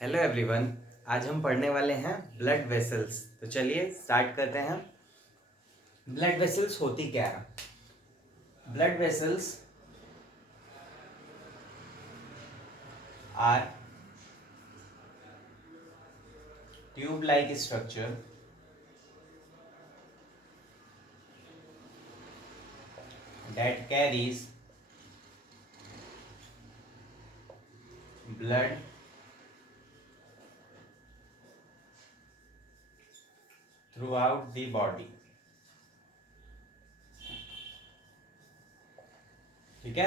Hello everyone. आज हम पढ़ने वाले हैं ब्लड वेसल्स। तो चलिए स्टार्ट करते हैं। ब्लड वेसल्स होती क्या है? Blood vessels are tube like structure that carries blood throughout the body। ठीक है।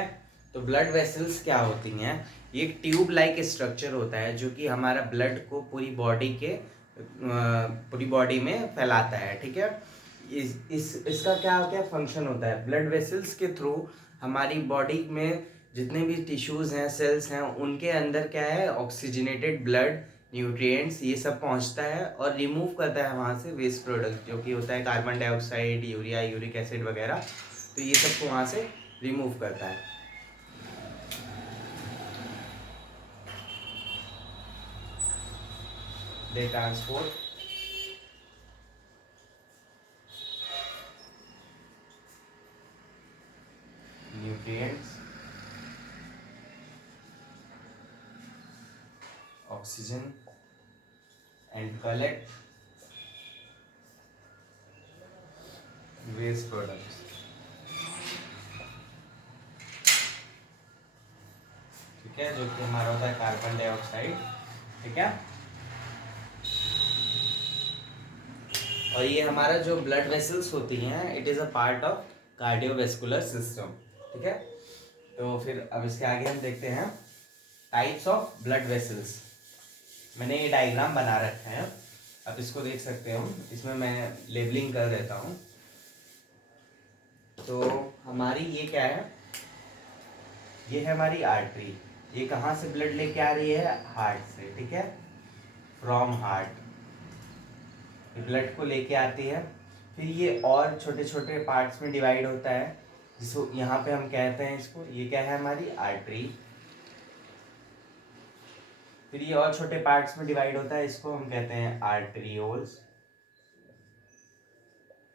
तो ब्लड वेसल्स क्या होती हैं? ये एक ट्यूब लाइक स्ट्रक्चर होता है जो कि हमारा ब्लड को पूरी बॉडी में फैलाता है। ठीक है। इसका क्या क्या फंक्शन होता है? ब्लड वेसल्स के थ्रू हमारी बॉडी में जितने भी टिश्यूज हैं, सेल्स हैं, उनके अंदर क्या है, ऑक्सीजनेटेड ब्लड, न्यूट्रिएंट्स, ये सब पहुंचता है और रिमूव करता है वहाँ से वेस्ट प्रोडक्ट जो कि होता है carbon dioxide, urea, uric acid वगैरह। तो ये सबको वहाँ से रिमूव करता है। They transport nutrients, oxygen and collect waste products. ठीक है, जो कि हमारा होता है कार्बन डाइऑक्साइड। ठीक है। और ये हमारा जो ब्लड वेसल्स होती हैं, it is a part of cardiovascular system. ठीक है। तो फिर अब इसके आगे हम देखते हैं टाइप्स ऑफ ब्लड वेसल्स। मैंने ये डायग्राम बना रखा है, आप इसको देख सकते हो। इसमें मैं लेबलिंग कर देता हूँ। तो हमारी ये क्या है? ये है हमारी आर्टरी। ये कहाँ से ब्लड लेके आ रही है? हार्ट से। ठीक है, फ्रॉम हार्ट ये ब्लड को लेके आती है। फिर ये और छोटे छोटे पार्ट्स में डिवाइड होता है, जिसको यहाँ पे हम कहते हैं, इसको, ये क्या है, हमारी आर्टरी। फिर ये और छोटे पार्ट्स में डिवाइड होता है, इसको हम कहते हैं आर्टरियोल्स।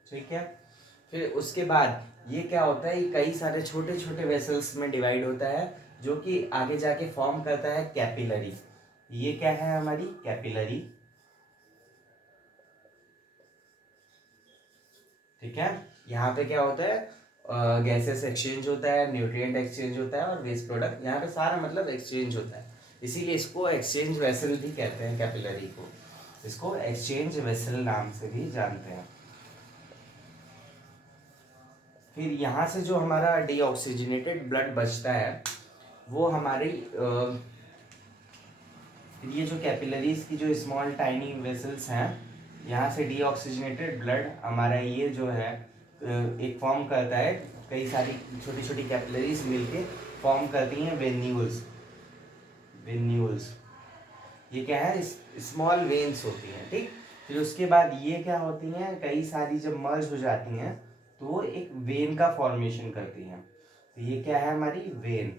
ठीक है। फिर उसके बाद ये क्या होता है, ये कई सारे छोटे छोटे वेसल्स में डिवाइड होता है, जो कि आगे जाके फॉर्म करता है कैपिलरी। ये क्या है, हमारी कैपिलरी। ठीक है। यहाँ पे क्या होता है, गैसेस एक्सचेंज होता है, न्यूट्रिएंट एक्सचेंज होता है और वेस्ट प्रोडक्ट, यहाँ पे सारा मतलब एक्सचेंज होता है। इसीलिए इसको एक्सचेंज वेसल भी कहते हैं, कैपिलरी को। इसको एक्सचेंज वेसल नाम से भी जानते हैं। फिर यहाँ से जो हमारा डीऑक्सीजनेटेड ब्लड बचता है, वो हमारी ये जो कैपिलरीज की जो स्मॉल टाइनी वेसल्स हैं, यहाँ से डीऑक्सीजनेटेड ब्लड हमारा ये जो है एक फॉर्म करता है, कई सारी छोटी छोटी कैपिलरीज मिलके फॉर्म करती हैं वेन्यूल्स। वेन्यूल्स ये क्या है, स्मॉल वेन्स होती हैं। ठीक। फिर उसके बाद ये क्या होती हैं, कई सारी जब मर्ज हो जाती हैं तो वो एक वेन का फॉर्मेशन करती हैं। तो ये क्या है, हमारी वेन।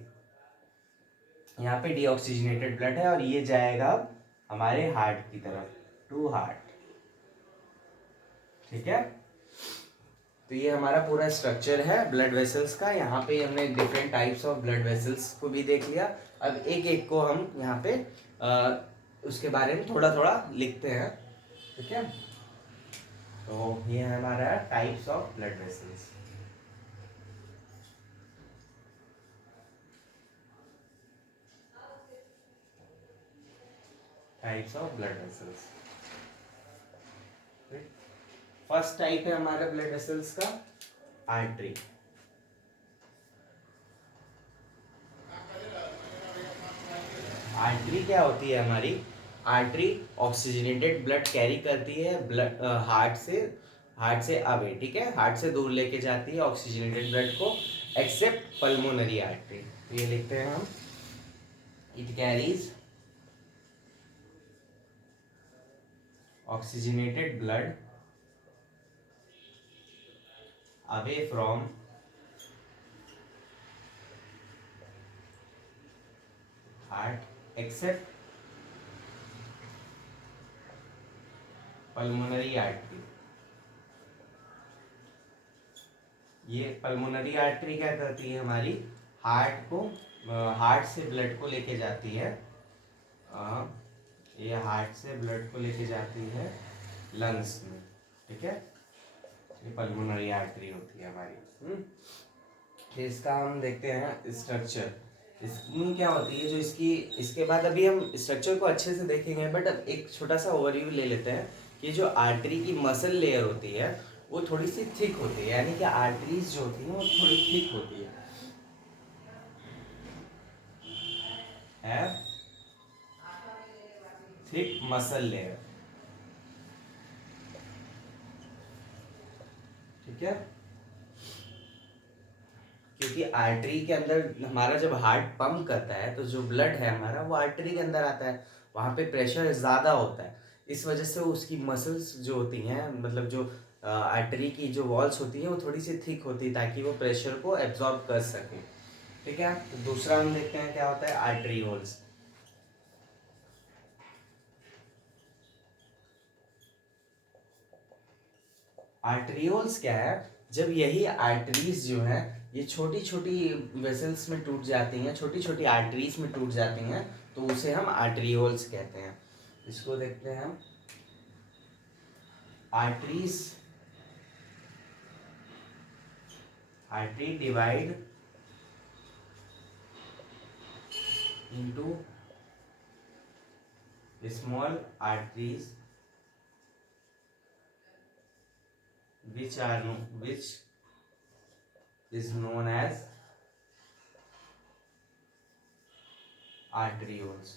यहाँ पे डीऑक्सीजनेटेड ब्लड है और ये जाएगा अब हमारे हार्ट की तरफ, टू हार्ट। ठीक है। तो ये हमारा पूरा स्ट्रक्चर है ब्लड वेसल्स का। यहाँ पे हमने different types of blood vessels को भी देख लिया। अब एक एक को हम यहाँ पे उसके बारे में थोड़ा थोड़ा लिखते हैं। ठीक है। तो ये है हमारा types of blood vessels. Types of blood vessels. First type है हमारे ब्लड वेसल्स का आर्टरी। आर्टरी क्या होती है हमारी? आर्टरी ऑक्सीजनेटेड ब्लड कैरी करती है ब्लड हार्ट से अवे। ठीक है, हार्ट से दूर लेके जाती है ऑक्सीजनेटेड ब्लड को, एक्सेप्ट पल्मोनरी आर्टरी। तो ये लिखते हैं हम, it carries oxygenated blood away from heart accept pulmonary artery. ये पल्मोनरी आर्टरी क्या करती है, हमारी हार्ट को, हार्ट से ब्लड को लेके जाती है, ये हार्ट से ब्लड को लेके जाती है लंग्स में, ठीक है। ये पल्मोनरी आर्टरी होती है हमारी। फिर इसका हम देखते हैं स्ट्रक्चर। इसमें क्या होती है जो इसकी, इसके बाद अभी हम स्ट्रक्चर को अच्छे से देखेंगे, बट अब एक छोटा सा ओवरव्यू ले लेते हैं कि जो आर्टरी की मसल लेयर होती है वो थोड़ी सी थिक होती है, यानी कि आर्टरीज जो होती हैं वो थोड़ी थिक होती है थिक मसल लेयर, ठीक है। क्योंकि आर्टरी के अंदर हमारा जब हार्ट पंप करता है तो जो ब्लड है हमारा वो आर्टरी के अंदर आता है, वहाँ पे प्रेशर ज़्यादा होता है, इस वजह से उसकी मसल्स जो होती हैं, मतलब जो आर्टरी की जो वॉल्स होती हैं वो थोड़ी सी थिक होती है ताकि वो प्रेशर को एब्जॉर्ब कर सके, ठीक है। तो दूसरा हम देखते हैं क्या होता है आर्टरीओल्स। आर्टरीओल्स क्या है, जब यही आर्टरीज जो है ये छोटी छोटी वेसल्स में टूट जाती हैं, छोटी छोटी आर्टरीज में टूट जाती हैं, तो उसे हम आर्टरीओल्स कहते हैं। इसको देखते हैं हम। Arteries, artery divide into small arteries which is known as arterioles।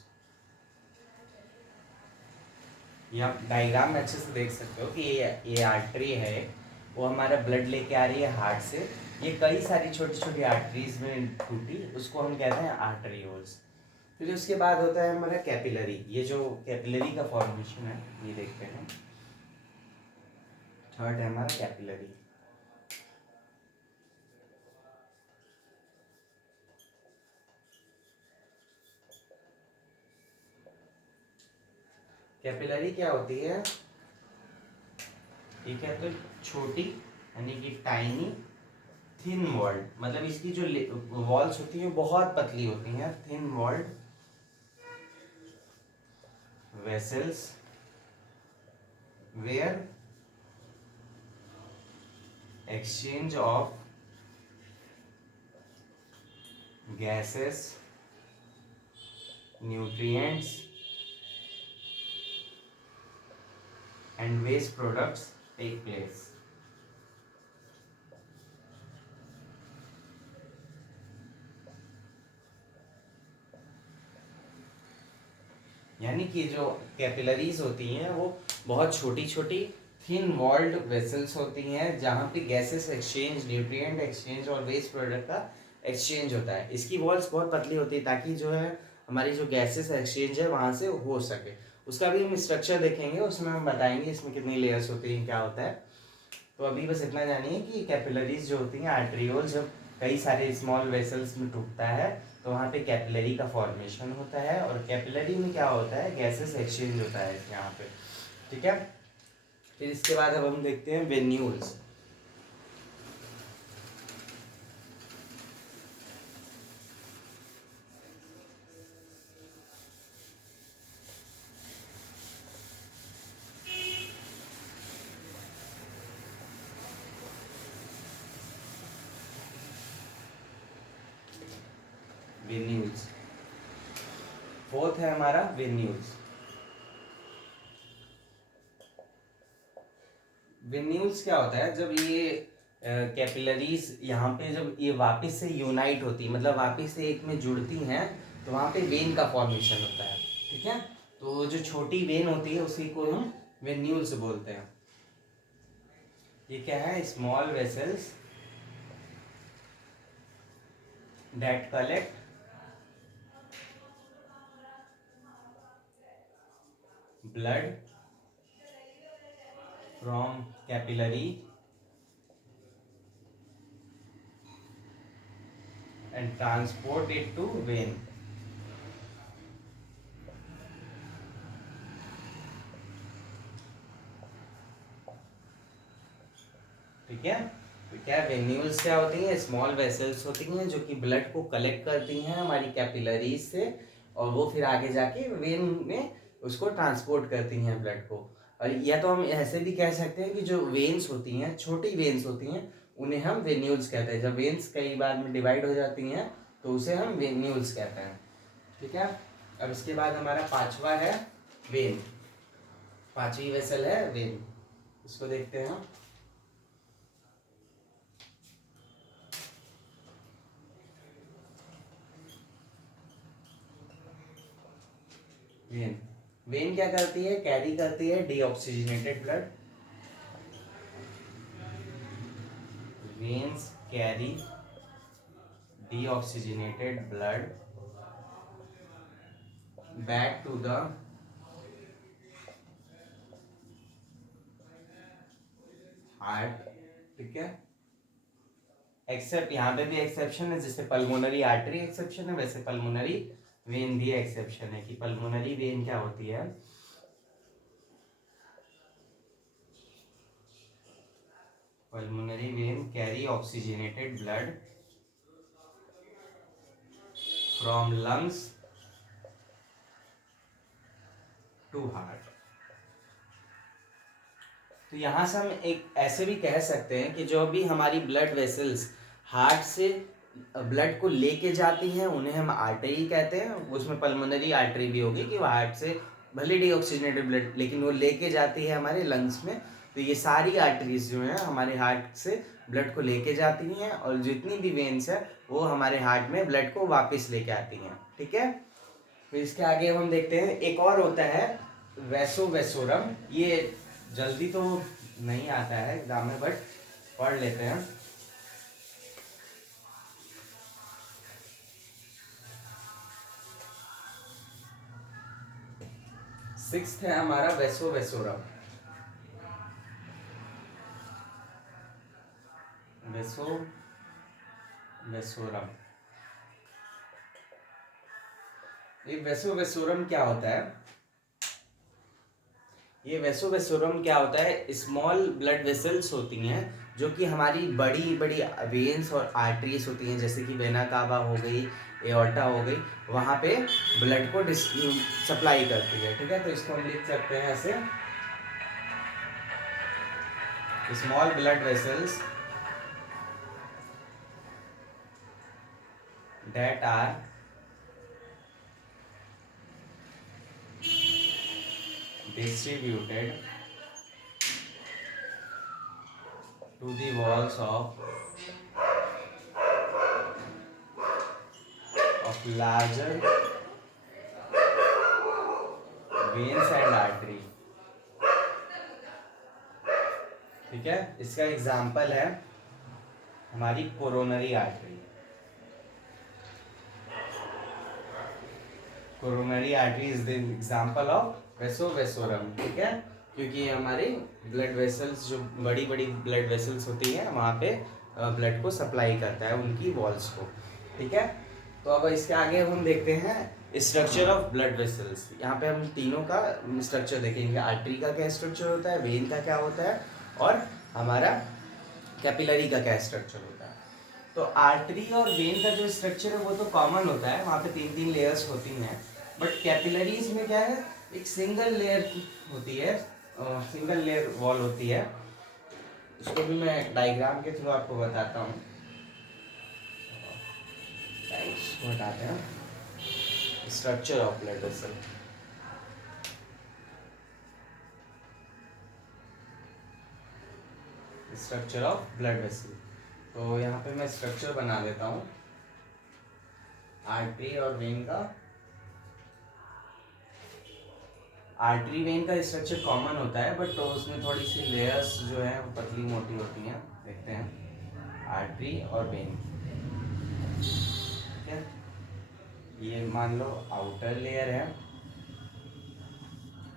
ये आप डायग्राम में अच्छे से देख सकते हो कि ये आर्टरी है, वो हमारा ब्लड लेके आ रही है हार्ट से, ये कई सारी छोटी छोटी आर्टरीज में टूटी, उसको हम कहते हैं आर्टरीओल्स। फिर उसके बाद होता है हमारा कैपिलरी। ये जो कैपिलरी का फॉर्मेशन है ये देखते हैं, थर्ड है हमारा कैपिलरी। कैपिलरी क्या होती है, ये क्या, तो छोटी यानी कि टाइनी थिन वॉल्ड, मतलब इसकी जो वॉल्स होती हैं बहुत पतली होती हैं, thin walled vessels where exchange of gases, nutrients and waste products take place। यानी कि जो कैपिलरीज होती हैं वो बहुत छोटी छोटी थिन वॉल्ड वेसल्स होती हैं जहाँ पे गैसेस एक्सचेंज, न्यूट्रिएंट एक्सचेंज और वेस्ट प्रोडक्ट का एक्सचेंज होता है। इसकी वॉल्स बहुत पतली होती है ताकि जो है हमारी जो गैसेस एक्सचेंज है वहाँ से हो सके। उसका भी हम स्ट्रक्चर देखेंगे, उसमें हम बताएंगे इसमें कितनी लेयर्स होती हैं, क्या होता है। तो अभी बस इतना जानिए कि कैपिलरीज जो होती हैं, आर्टरियोल जब कई सारे स्मॉल वेसल्स में टूटता है तो वहाँ पे कैपिलरी का फॉर्मेशन होता है, और कैपिलरी में क्या होता है, गैसेस एक्सचेंज होता है यहाँ पे, ठीक है। फिर इसके बाद अब हम देखते हैं वेन्यूल्स। वेन्यूल्स फोर्थ है हमारा वेन्यूल्स। वेन्यूल्स क्या होता है, जब ये कैपिलरीज यहाँ पे जब ये वापस से यूनाइट होती, मतलब वापस से एक में जुड़ती हैं, तो वहाँ पे वेन का फॉर्मेशन होता है, ठीक है। तो जो छोटी वेन होती है उसी को हम वेन्यूल्स बोलते हैं। ये क्या है, small vessels that collect blood from capillary and transport it to vein। ठीक है। तो क्या वेन्यूल्स क्या होती हैं? स्मॉल वेसल्स होती हैं जो कि ब्लड को कलेक्ट करती हैं हमारी कैपिलरीज से, और वो फिर आगे जाके वेन में उसको ट्रांसपोर्ट करती हैं ब्लड को। और या तो हम ऐसे भी कह सकते हैं कि जो वेन्स होती हैं, छोटी वेन्स होती हैं, उन्हें हम वेन्यूल्स कहते हैं। जब वेन्स कई बार में डिवाइड हो जाती हैं तो उसे हम वेन्यूल्स कहते हैं। ठीक है। अब इसके बाद हमारा पांचवा है वेन। पांचवी वेसल है वेन, इसको देखते हैं हम। वेन, वेन क्या करती है? कैरी करती है deoxygenated blood. Veins carry deoxygenated blood back to the heart. ठीक है। एक्सेप्ट, यहाँ पे भी एक्सेप्शन है, जैसे पल्मोनरी आर्टरी एक्सेप्शन है वैसे पल्मोनरी वेन भी एक्सेप्शन है। कि पल्मोनरी वेन क्या होती है? Pulmonary vein carry oxygenated blood from lungs to heart. तो यहां से हम एक ऐसे भी कह सकते हैं कि जो भी हमारी ब्लड वेसल्स हार्ट से ब्लड को लेके जाती हैं उन्हें हम आर्टरी कहते हैं। उसमें पल्मोनरी आर्टरी भी होगी कि वो हार्ट से भले डीऑक्सीजनेटेड ब्लड लेकिन वो लेके जाती है हमारे लंग्स में। तो ये सारी आर्टरीज जो हैं हमारे हार्ट से ब्लड को लेके जाती हैं, और जितनी भी वेन्स है वो हमारे हार्ट में ब्लड को वापस लेके आती हैं। ठीक है। फिर इसके आगे हम देखते हैं एक और होता है वेसोवेसोरम। ये जल्दी तो नहीं आता है एग्जाम में, बट पढ़ लेते हैं। सिक्स्थ है हमारा वेसोवेसोरम। वेसोवेसोरम, ये वेसोवेसोरम क्या होता है? ये वेसोवेसोरम क्या होता है? स्मॉल ब्लड वेसल्स होती हैं जो कि हमारी बड़ी बड़ी वेन्स और आर्टरीज होती हैं, जैसे कि वेना कावा हो गई, एओर्टा हो गई, वहाँ पे ब्लड को सप्लाई करती है। ठीक है। तो इसको हम लिख सकते हैं ऐसे, small blood vessels that are distributed to the walls of larger veins and artery। ठीक है। इसका एग्जाम्पल है हमारी coronary artery. Coronary artery is the example of vasa vasorum. ठीक है। क्योंकि हमारी ब्लड वेसल्स, जो बड़ी बड़ी ब्लड वेसल्स होती हैं वहाँ पे ब्लड को सप्लाई करता है उनकी वॉल्स को। ठीक है। तो अब इसके आगे हम देखते हैं स्ट्रक्चर ऑफ ब्लड वेसल्स। यहाँ पे हम तीनों का स्ट्रक्चर देखेंगे। आर्टरी का क्या स्ट्रक्चर होता है, वेन का क्या होता है, और हमारा कैपिलरी का क्या स्ट्रक्चर होता है। तो आर्टरी और वेन का जो स्ट्रक्चर है वो तो कॉमन होता है, वहाँ पे तीन तीन लेयर्स होती हैं। बट कैपिलरीज में क्या है, एक सिंगल लेयर होती है, सिंगल लेयर वॉल होती है। इसको भी मैं डायग्राम के थ्रू आपको बताता हूँ। बताते हैं structure of blood vessel. Structure of blood vessel, तो यहाँ पे मैं स्ट्रक्चर बना देता हूँ आर्टरी और वेन का। आर्टरी वेन का स्ट्रक्चर कॉमन होता है, बट तो उसमें थोड़ी सी लेयर्स जो है वो पतली मोटी होती हैं। देखते हैं आर्टरी और वेन। ठीक है। ये मान लो आउटर लेयर है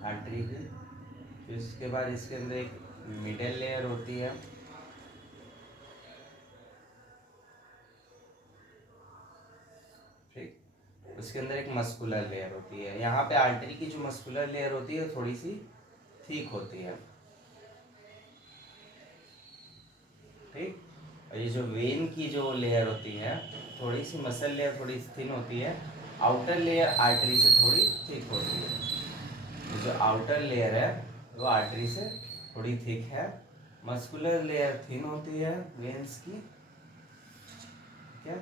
आर्टरी की, फिर इसके बाद इसके अंदर एक मिडल लेयर होती है, ठीक, उसके अंदर एक मस्कुलर लेयर होती है। यहाँ पे आर्टरी की जो मस्कुलर लेयर होती है थोड़ी सी ठीक होती है। ठीक। और ये जो वेन की जो लेयर होती है, थोड़ी सी मसल लेयर थोड़ी थिन होती है, आउटर लेयर आर्टरी से थोड़ी थिक होती है। ये जो आउटर लेयर है वो आर्टरी से थोड़ी थिक है, मस्कुलर लेयर थिन होती है वेन्स की। ठीक है,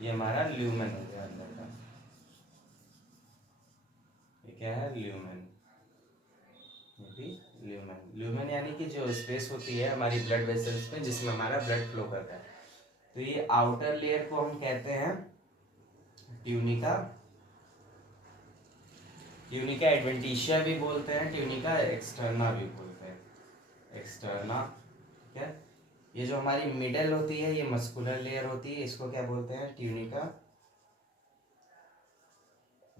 ये हमारा ल्यूमेन हो गया अंदर का। ये क्या है? ल्यूमेन। ये भी ल्यूमेन। ल्यूमेन यानी कि जो स्पेस होती है हमारी ब्लड वेसल्स में जिसमें हमारा ब्लड फ्लो करता है। तो ये आउटर लेयर को हम कहते हैं ट्यूनिका। ट्यूनिका एडवेंटिशिया भी बोलते हैं, ट्यूनिका एक्सटर्ना भी बोलते हैं, एक्सटर्ना। ठीक है, ये जो हमारी मिडल होती है ये मस्कुलर लेयर होती है, इसको क्या बोलते हैं? Tunica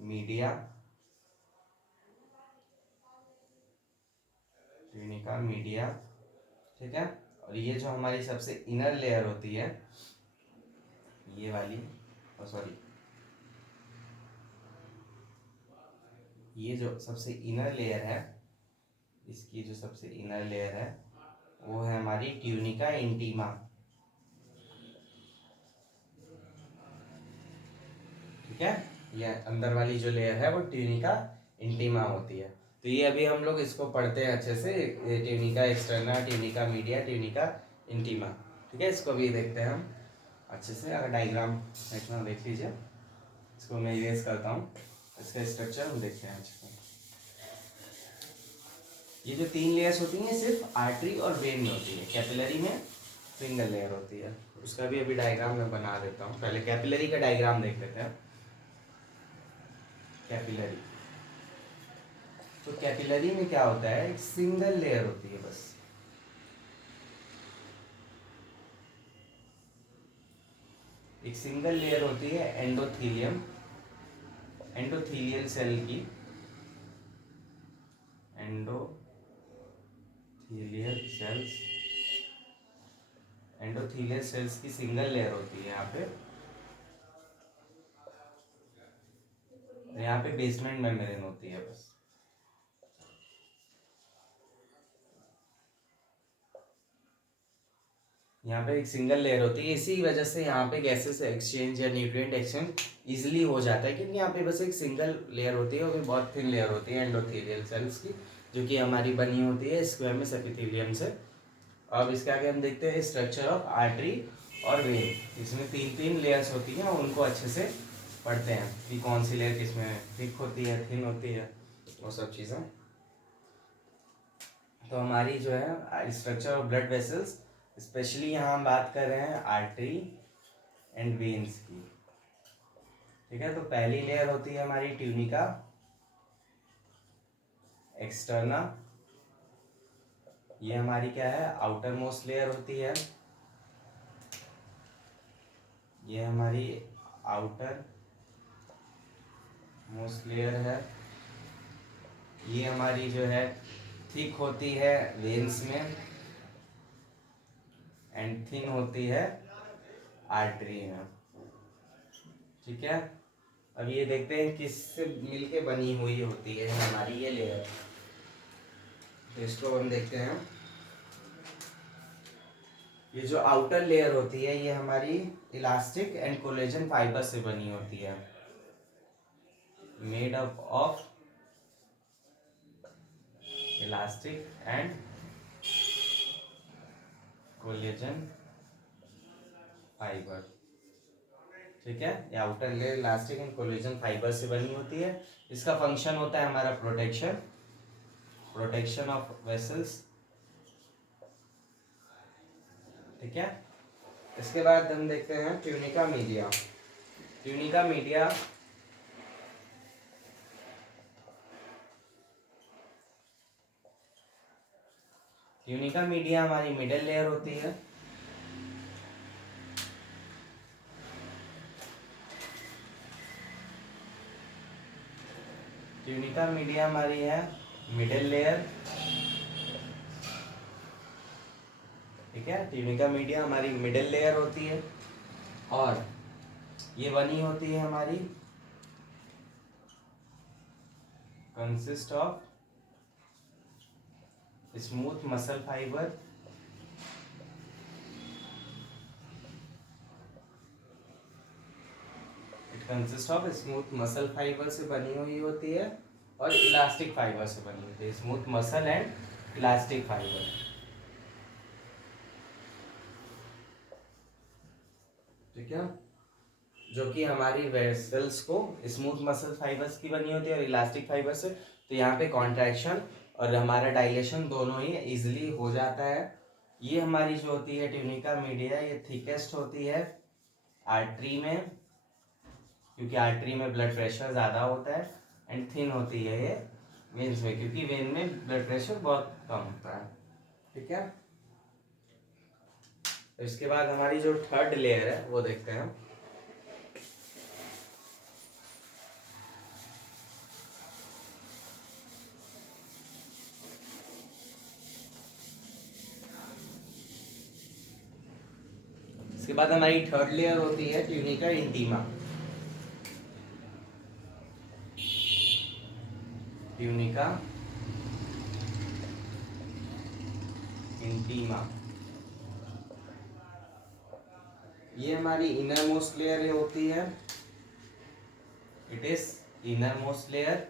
media. Tunica media. ठीक है, और ये जो हमारी सबसे इनर लेयर होती है ये वाली, सॉरी, ये जो सबसे इनर लेयर है, इसकी जो सबसे इनर लेयर है वो है हमारी ट्यूनिका इंटीमा। ठीक है, ये अंदर वाली जो लेयर है वो ट्यूनिका इंटीमा होती है। तो ये अभी हम लोग इसको पढ़ते हैं अच्छे से, tunica externa, tunica media, tunica intima. ठीक है, इसको भी देखते हैं हम अच्छे से। अगर डायग्राम देखना देख लीजिए, इसको मैं इरेज करता हूँ, इसका स्ट्रक्चर हम देखते हैं अच्छे से। ये जो तीन लेयर्स होती हैं सिर्फ आर्टरी और वेन में होती है, कैपिलरी में सिंगल लेयर होती है। उसका भी अभी डायग्राम मैं बना देता हूँ, पहले कैपिलरी का डायग्राम देख लेते हैं। कैपिलरी, तो कैपिलरी में क्या होता है? एक सिंगल लेयर होती है बस। एक सिंगल लेयर होती है एंडोथीलियम, एंडोथीलियल सेल की, एंडोथीलियल सेल्स, एंडोथीलियल सेल्स की सिंगल लेयर होती है यहाँ पे। यहाँ पे बेसमेंट मेम्ब्रेन होती है बस। यहाँ पे एक सिंगल लेयर होती है, इसी वजह से यहाँ पे गैसेस एक्सचेंज या न्यूट्रिएंट एक्सचेंज इजीली हो जाता है, क्योंकि यहाँ पे बस एक सिंगल लेयर होती है, वो भी बहुत थिन लेयर होती है एंडोथेलियल सेल्स की, जो कि हमारी बनी होती है स्क्वेमस एपिथेलियम से। अब इसके आगे हम देखते हैं स्ट्रक्चर ऑफ आर्टरी और वेन। इसमें तीन तीन लेयर्स होती हैं, उनको अच्छे से पढ़ते हैं कि कौन सी लेयर किसमें थिक होती है, थिन होती है, वो सब चीज़ें। तो हमारी जो है structure of blood vessels, specially यहाँ हम बात कर रहे हैं आर्टरी एंड वेन्स की। ठीक है, तो पहली लेयर होती है हमारी ट्यूनिका एक्सटर्ना। ये हमारी क्या है? आउटर मोस्ट लेयर होती है। ये हमारी आउटर मोस्ट लेयर है। ये हमारी जो है थिक होती है वेन्स में एंड थिन होती है आर्टरी में। ठीक है, अब ये देखते हैं किससे मिलके बनी हुई होती है हमारी ये लेयर। तो इसको हम देखते हैं। ये जो आउटर लेयर होती है ये हमारी इलास्टिक एंड कोलेजन फाइबर से बनी होती है, made up of elastic and collagen fibre. ठीक है, ये outer layer elastic and collagen fibre से बनी होती है। इसका फंक्शन होता है हमारा प्रोटेक्शन, प्रोटेक्शन ऑफ वेसल्स। ठीक है, इसके बाद हम देखते हैं tunica media. Tunica media tunica media हमारी मिडिल लेयर होती है। ट्यूनिका मीडिया हमारी है मिडिल लेयर। ठीक है, ट्यूनिका मीडिया हमारी मिडिल लेयर होती है और ये बनी होती है हमारी consist of smooth muscle fibre consist of smooth muscle fibre से बनी हुई होती है और इलास्टिक फाइबर से बनी होती है, smooth muscle and elastic fibre. ठीक है, जो कि हमारी वेसल्स को स्मूथ मसल फाइबर्स की बनी होती है और इलास्टिक फाइबर से, तो यहाँ पे कॉन्ट्रैक्शन और हमारा डायलेशन दोनों ही इजीली हो जाता है। ये हमारी जो होती है ट्यूनिका मीडिया, ये थिकेस्ट होती है आर्टरी में, क्योंकि आर्टरी में ब्लड प्रेशर ज़्यादा होता है, एंड थिन होती है ये वेन्स में, क्योंकि वेन में ब्लड प्रेशर बहुत कम होता है। ठीक है, तो इसके बाद हमारी जो थर्ड लेयर है वो देखते हैं। इसके बाद हमारी थर्ड लेयर होती है ट्यूनिका इंटीमा। ट्यूनिका इंटीमा, ये हमारी इनर मोस्ट लेयर होती है। It is inner most layer.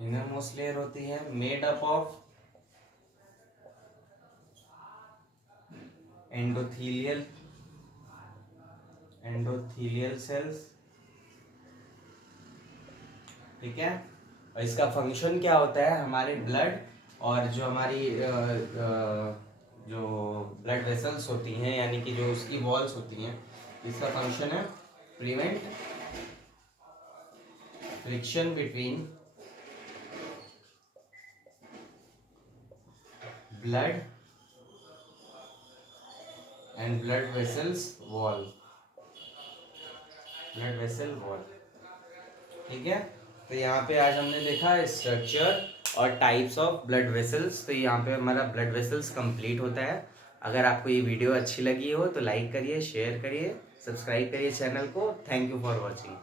Inner most layer होती है made up of endothelial cells. ठीक है, और इसका फंक्शन क्या होता है, हमारे ब्लड और जो हमारी जो ब्लड वेसल्स होती हैं, यानी कि जो उसकी वॉल्स होती हैं, इसका फंक्शन है prevent friction between blood and blood vessels wall, blood vessel wall. ठीक है, तो यहाँ पे आज हमने देखा स्ट्रक्चर और टाइप्स ऑफ ब्लड वेसल्स। तो यहाँ पे हमारा ब्लड वेसल्स कंप्लीट होता है। अगर आपको ये वीडियो अच्छी लगी हो तो लाइक करिए, शेयर करिए, सब्सक्राइब करिए चैनल को। Thank you for watching.